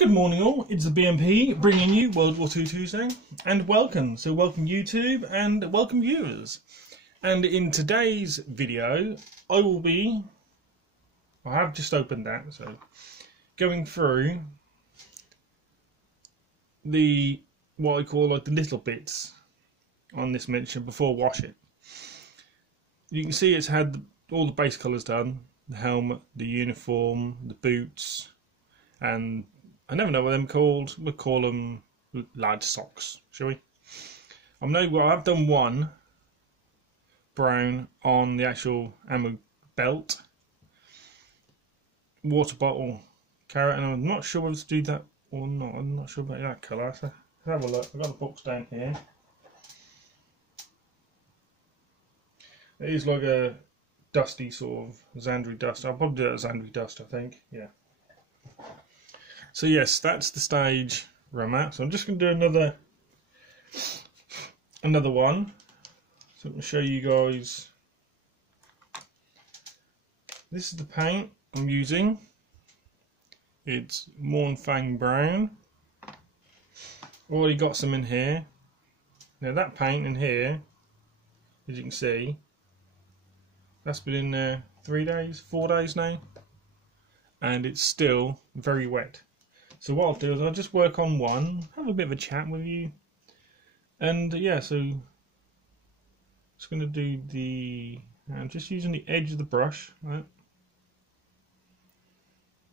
Good morning all, it's the BMP bringing you World War II Tuesday, and welcome. So welcome YouTube and welcome viewers. And in today's video I have just opened that, so going through what I call like the little bits on this miniature before I wash it. You can see it's had all the base colours done, the helmet, the uniform, the boots, and I never know what them called. We'll call them lad socks, shall we? I've done one brown on the actual ammo belt, water bottle, carrot, and I'm not sure whether to do that or not. I'm not sure about that colour. So let's have a look. I've got the box down here. It is like a dusty sort of Xandri dust. I'll probably do it as Xandri dust, I think. Yeah. So yes, that's the stage where I'm at. So I'm just going to do another one. So I'm going to show you guys. This is the paint I'm using. It's Mornfang Brown. Already got some in here. Now that paint in here, as you can see, that's been in there 4 days now, and it's still very wet. So what I'll do is I'll just work on one, have a bit of a chat with you, and yeah, so just going to do I'm just using the edge of the brush, right?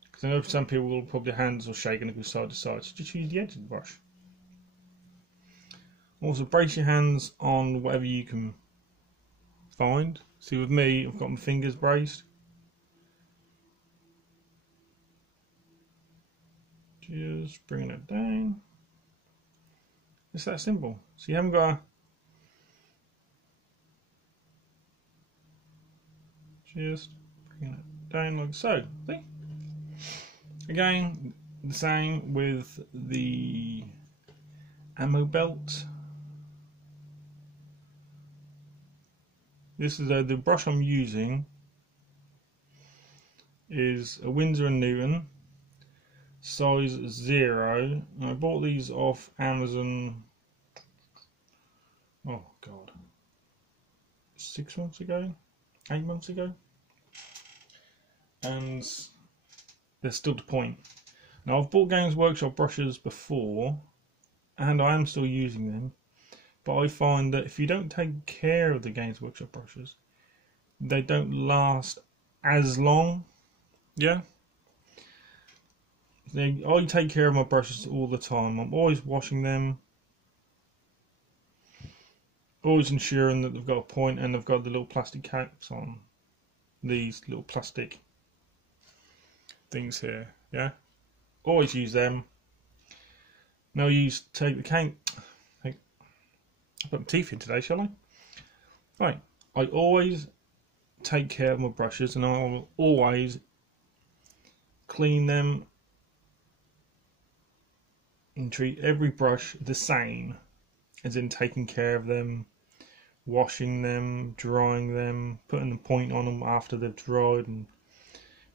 Because I know some people will probably hands will shake and go side to side, so just use the edge of the brush. Also brace your hands on whatever you can find. See, with me, I've got my fingers braced. Just bringing it down. It's that simple. So you haven't got just bringing it down like so. See? Again, the same with the ammo belt. This is the brush I'm using is a Winsor & Newton size 0. I bought these off Amazon, oh god, 6 months ago, 8 months ago, and they're still to point. Now I've bought Games Workshop brushes before and I am still using them, but I find that if you don't take care of the Games Workshop brushes, they don't last as long. Yeah. I take care of my brushes all the time. I'm always washing them, always ensuring that they've got a point and they've got the little plastic caps on these little plastic things here. Yeah, always use them. Now take the cane. I put my teeth in today, shall I? Right, I always take care of my brushes and I will always clean them and treat every brush the same, as in taking care of them, washing them, drying them, putting the point on them after they've dried and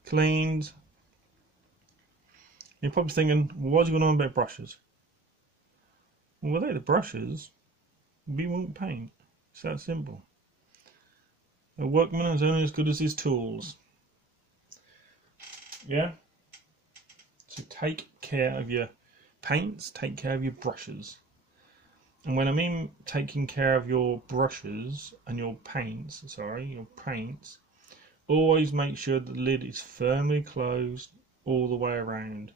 cleaned. You're probably thinking, well, what's going on about brushes? Well, without the brushes, we won't paint. It's that simple. A workman is only as good as his tools. Yeah? So take care of your paints, take care of your brushes. And when I mean taking care of your brushes and your paints, always make sure the lid is firmly closed all the way around.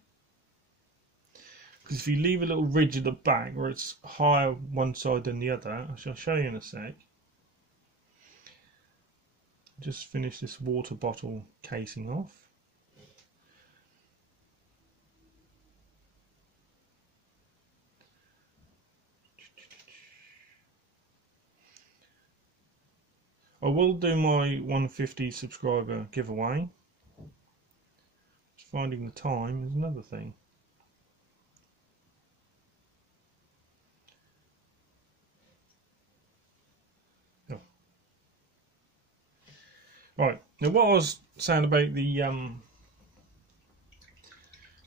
Because if you leave a little ridge at the back where it's higher one side than the other, I shall show you in a sec. Just finish this water bottle casing off. I will do my 150 subscriber giveaway. Just finding the time is another thing. Oh. Right, now what I was saying about the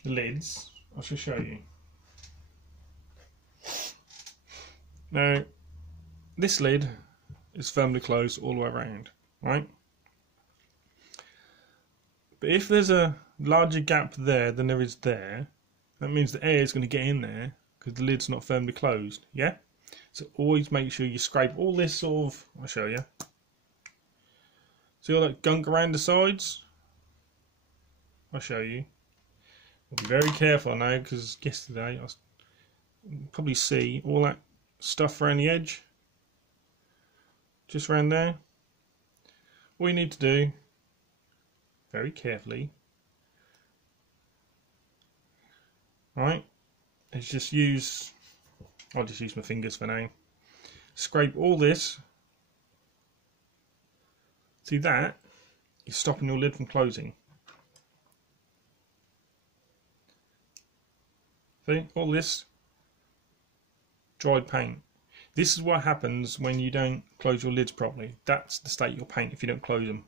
lids, I shall show you. Now, this lid is firmly closed all the way around, right? But if there's a larger gap there than there is there, that means the air is going to get in there because the lid's not firmly closed, yeah? So always make sure you scrape all this sort of, I'll show you. See all that gunk around the sides? I'll show you. Be very careful now because yesterday I probably see all that stuff around the edge, just around there. All you need to do, very carefully, right, is just use, I'll just use my fingers for now. Scrape all this. See that? You're stopping your lid from closing. See, all this dried paint. This is what happens when you don't close your lids properly. That's the state of your paint if you don't close them.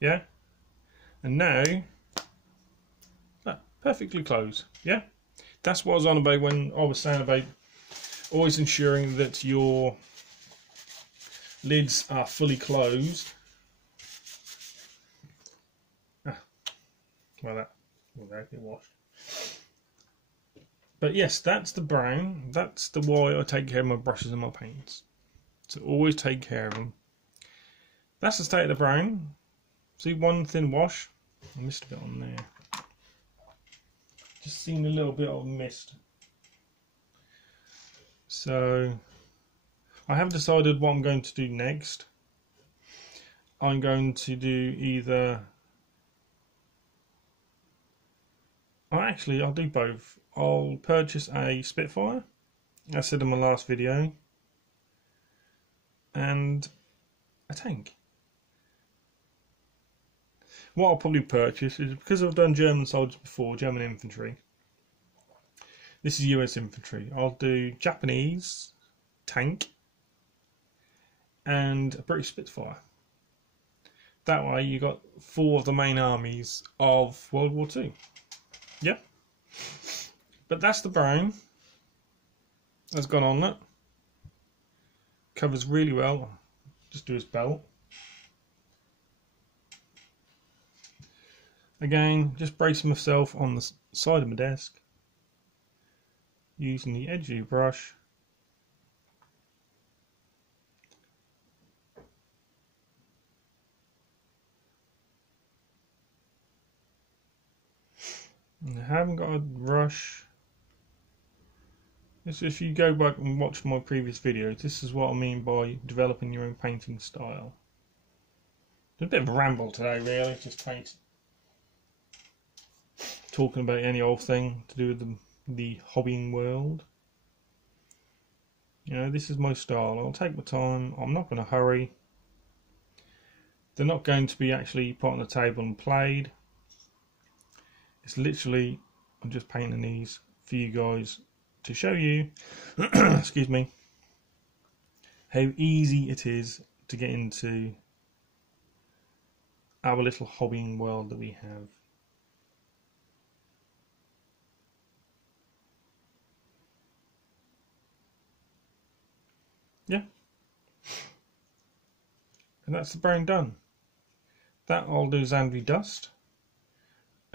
Yeah? And now, perfectly closed. Yeah? That's what I was on about when I was saying about always ensuring that your lids are fully closed. Well, that will get washed. But yes, that's the brown. That's the why I take care of my brushes and my paints. So always take care of them. That's the state of the brown. See, one thin wash. I missed a bit on there. Just seen a little bit of mist. So I have decided what I'm going to do next. I'm going to do either... I'll do both. I'll purchase a Spitfire, as I said in my last video, and a tank. What I'll probably purchase is, because I've done German soldiers before, German infantry. This is US infantry. I'll do Japanese tank and a British Spitfire. That way you got 4 of the main armies of World War II. Yeah. But that's the brown that's gone on that. Covers really well. Just do his belt. Again, just bracing myself on the side of my desk. Using the edgy brush. And I haven't got a brush. If you go back and watch my previous videos, this is what I mean by developing your own painting style. It's a bit of a ramble today, really, just talking about any old thing to do with the hobbying world. You know, this is my style. I'll take my time. I'm not going to hurry. They're not going to be actually put on the table and played. It's literally, I'm just painting these for you guys to show you, excuse me, how easy it is to get into our little hobbying world that we have. Yeah. And that's the brown done. That I'll do Zandvi dust.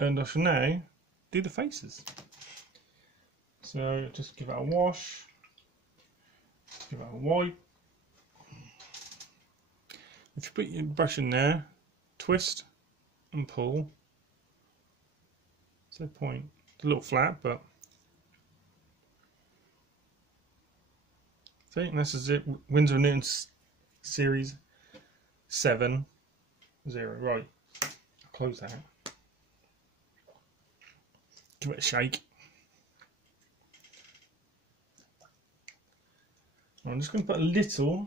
And I shall now do the faces. So just give it a wash, give it a wipe. If you put your brush in there, twist and pull. So point. It's a little flat, but see, and this is it. Winsor & Newton Series 7 0. Right, I'll close that. Give it a shake. I'm just going to put a little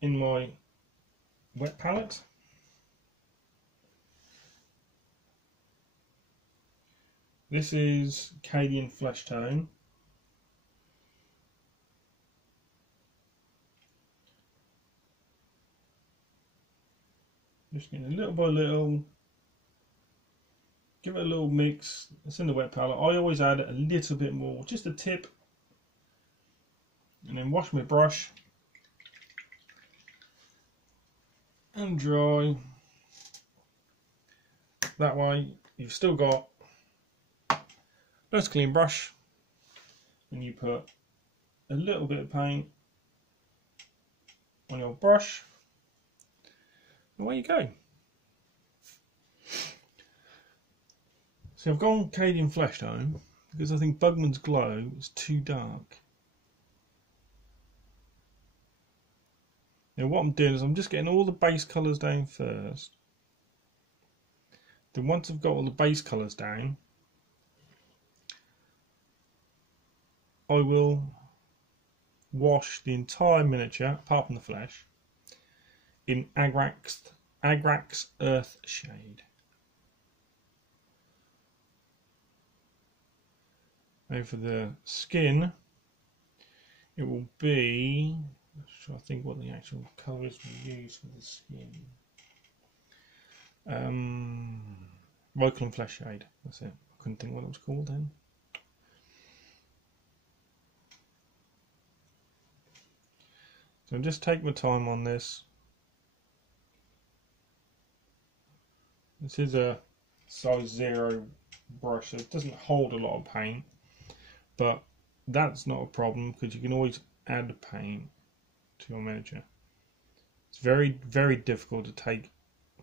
in my wet palette. This is Cadian Flesh Tone. Just getting a little by little give it a little mix. It's in the wet palette. I always add a little bit more, just a tip, and then wash my brush and dry. That way you've still got a nice clean brush, and you put a little bit of paint on your brush. Away you go. So I've gone Cadian Flesh Tone because I think Bugman's Glow is too dark. Now what I'm doing is I'm just getting all the base colours down first. Then once I've got all the base colours down, I will wash the entire miniature, apart from the flesh, in Agrax Earth Shade. Now for the skin, it will be, I'm trying to think what the actual colours we use for the skin. Vocal and Flesh Shade, that's it. I couldn't think what it was called then. So just take my time on this. This is a size 0 brush, so it doesn't hold a lot of paint, but that's not a problem because you can always add paint to your miniature. It's very, very difficult to take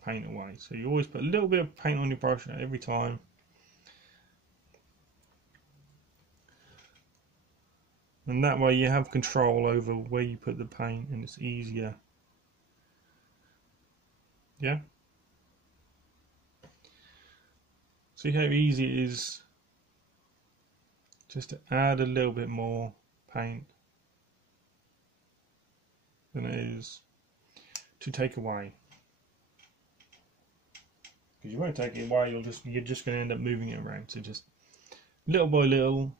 paint away, so you always put a little bit of paint on your brush every time. And that way you have control over where you put the paint and it's easier. Yeah? See how easy it is just to add a little bit more paint than it is to take away. Because you won't take it away, you're just going to end up moving it around. So just little by little.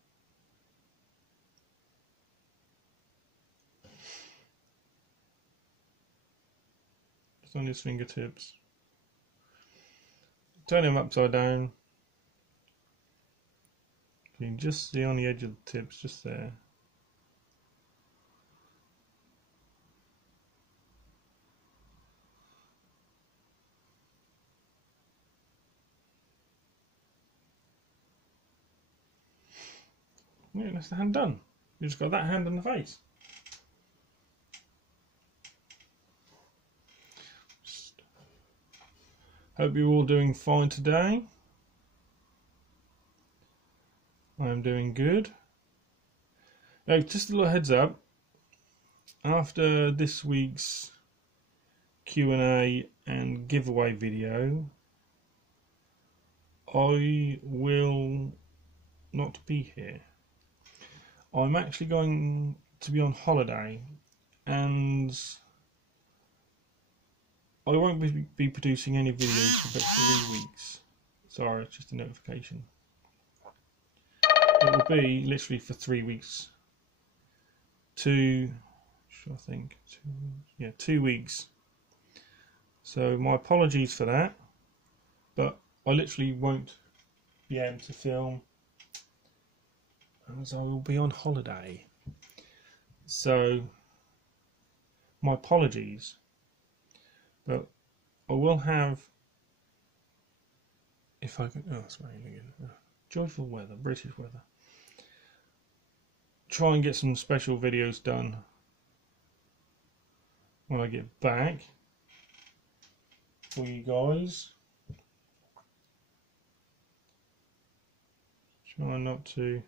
Just on his fingertips. Turn him upside down. You can just see on the edge of the tips, just there. Yeah, that's the hand done. You just got that hand on the face. Hope you're all doing fine today. I'm doing good. Now, just a little heads up. After this week's Q&A and giveaway video, I will not be here. I'm actually going to be on holiday, and I won't be producing any videos for about 3 weeks. Sorry, it's just a notification. It will be literally for 3 weeks. 2 weeks. So my apologies for that, but I literally won't be able to film as I will be on holiday. So my apologies, but I will have, if I can, oh, it's raining again. Joyful weather, British weather. Try and get some special videos done when I get back for you guys. Try not to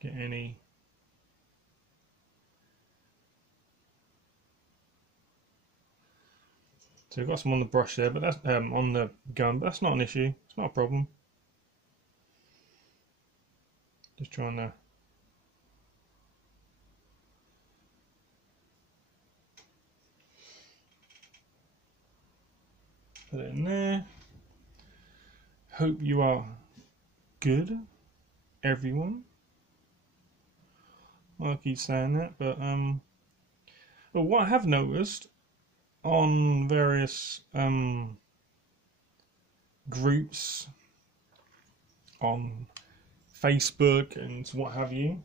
get any so I've got some on the brush there, but that's on the gun, but that's not an issue. It's not a problem. Just trying to put it in there. Hope you are good, everyone. I keep saying that, but what I have noticed on various groups on Facebook and what have you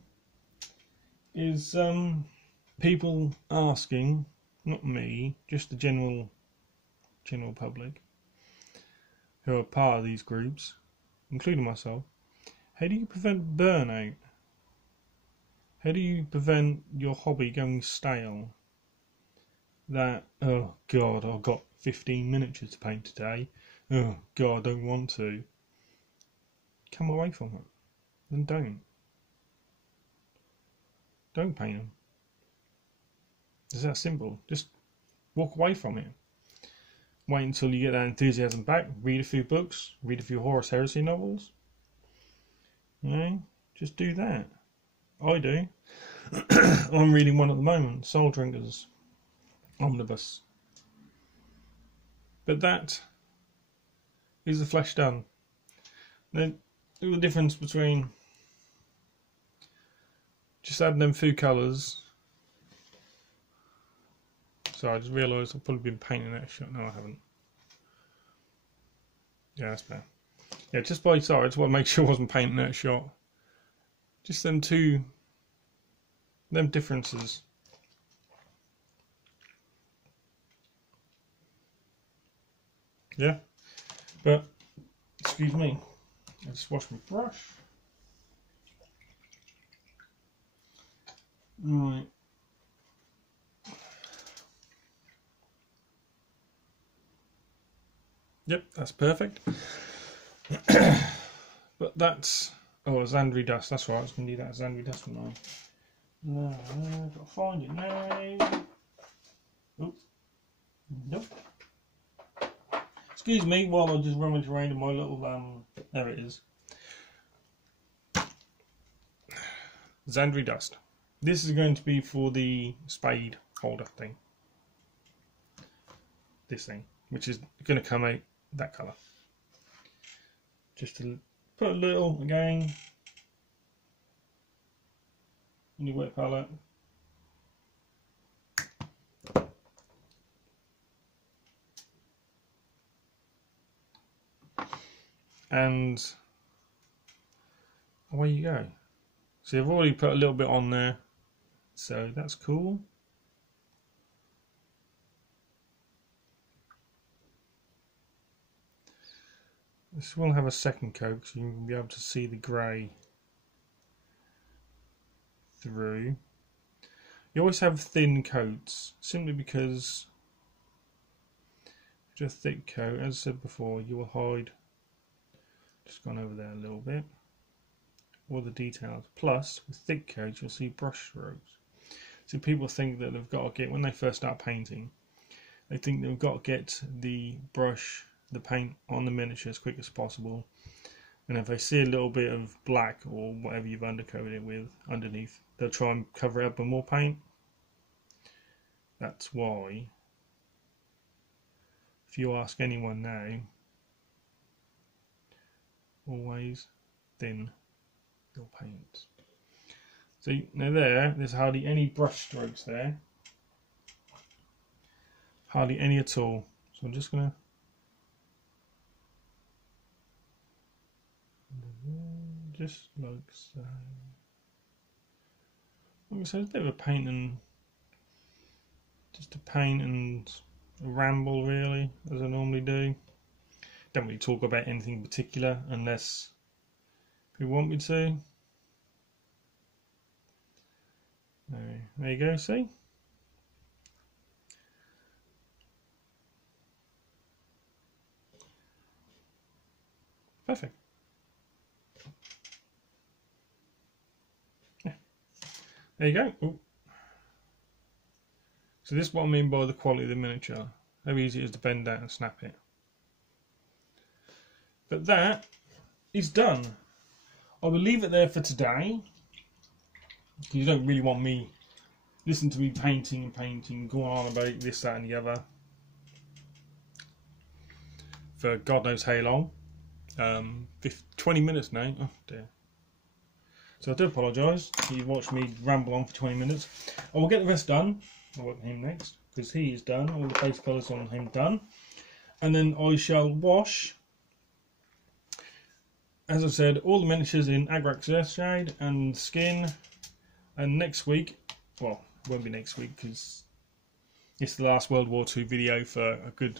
is people asking, not me, just the general public who are part of these groups, including myself, how do you prevent burnout? How do you prevent your hobby going stale? That, oh God, I've got 15 miniatures to paint today. Oh God, I don't want to. Come away from it. Then don't. Don't paint them. It's that simple. Just walk away from it. Wait until you get that enthusiasm back. Read a few books. Read a few Horus Heresy novels. You know, just do that. I do. I'm reading one at the moment, Soul Drinkers Omnibus. But that is the flesh done. Now, the difference between just adding them few colours. So I just realised I've probably been painting that shot. No, I haven't. Yeah, that's better. Yeah, just by sorry, I just want to make sure I wasn't painting that shot. Just them differences. Yeah, but excuse me, I just washed my brush. Right. Yep, that's perfect. But that's Xandri dust. That's right. I was going to do that Xandri dust for mine. No, I've got to find it now. Oop. Nope. Excuse me while I just rummage around in my little there it is. Xandri dust. This is going to be for the spade holder thing. This thing, which is going to come out that colour. Just to put a little again in your wet palette. And away you go. See, I've already put a little bit on there, so that's cool. This will have a second coat so you can be able to see the grey through. You always have thin coats simply because with a thick coat, as I said before, you will hide, just gone over there a little bit, all the details. Plus, with thick coats you'll see brush strokes. So people think that they've got to get, when they first start painting, they think they've got to get the paint on the miniature as quick as possible, and if they see a little bit of black or whatever you've undercoated it with underneath, they'll try and cover it up with more paint. That's why, if you ask anyone now, always thin your paint. See, now there's hardly any brush strokes there, hardly any at all. So I'm just going to just like so. Like I said, it's a bit of a paint and just a paint and a ramble really, as I normally do. Don't really talk about anything in particular unless people want me to. There you go, see? Perfect. Yeah. There you go. Ooh. So this is what I mean by the quality of the miniature. How easy it is to bend out and snap it. But that is done. I will leave it there for today. You don't really want me listening to me painting, going on about this, that and the other for God knows how long. 20 minutes now. Oh dear. So I do apologise. You watched me ramble on for 20 minutes. I will get the rest done. I'll work on him next because he is done. All the base colours on him done. And then I shall wash as I said, all the miniatures in Agrax Earthshade and Skin. And next week, well, it won't be next week because it's the last World War II video for a good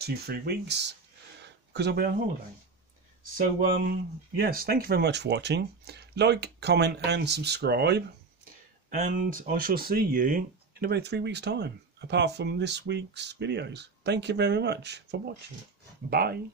2-3 weeks because I'll be on holiday. So, yes, thank you very much for watching. Like, comment and subscribe. And I shall see you in about 3 weeks' time, apart from this week's videos. Thank you very much for watching. Bye.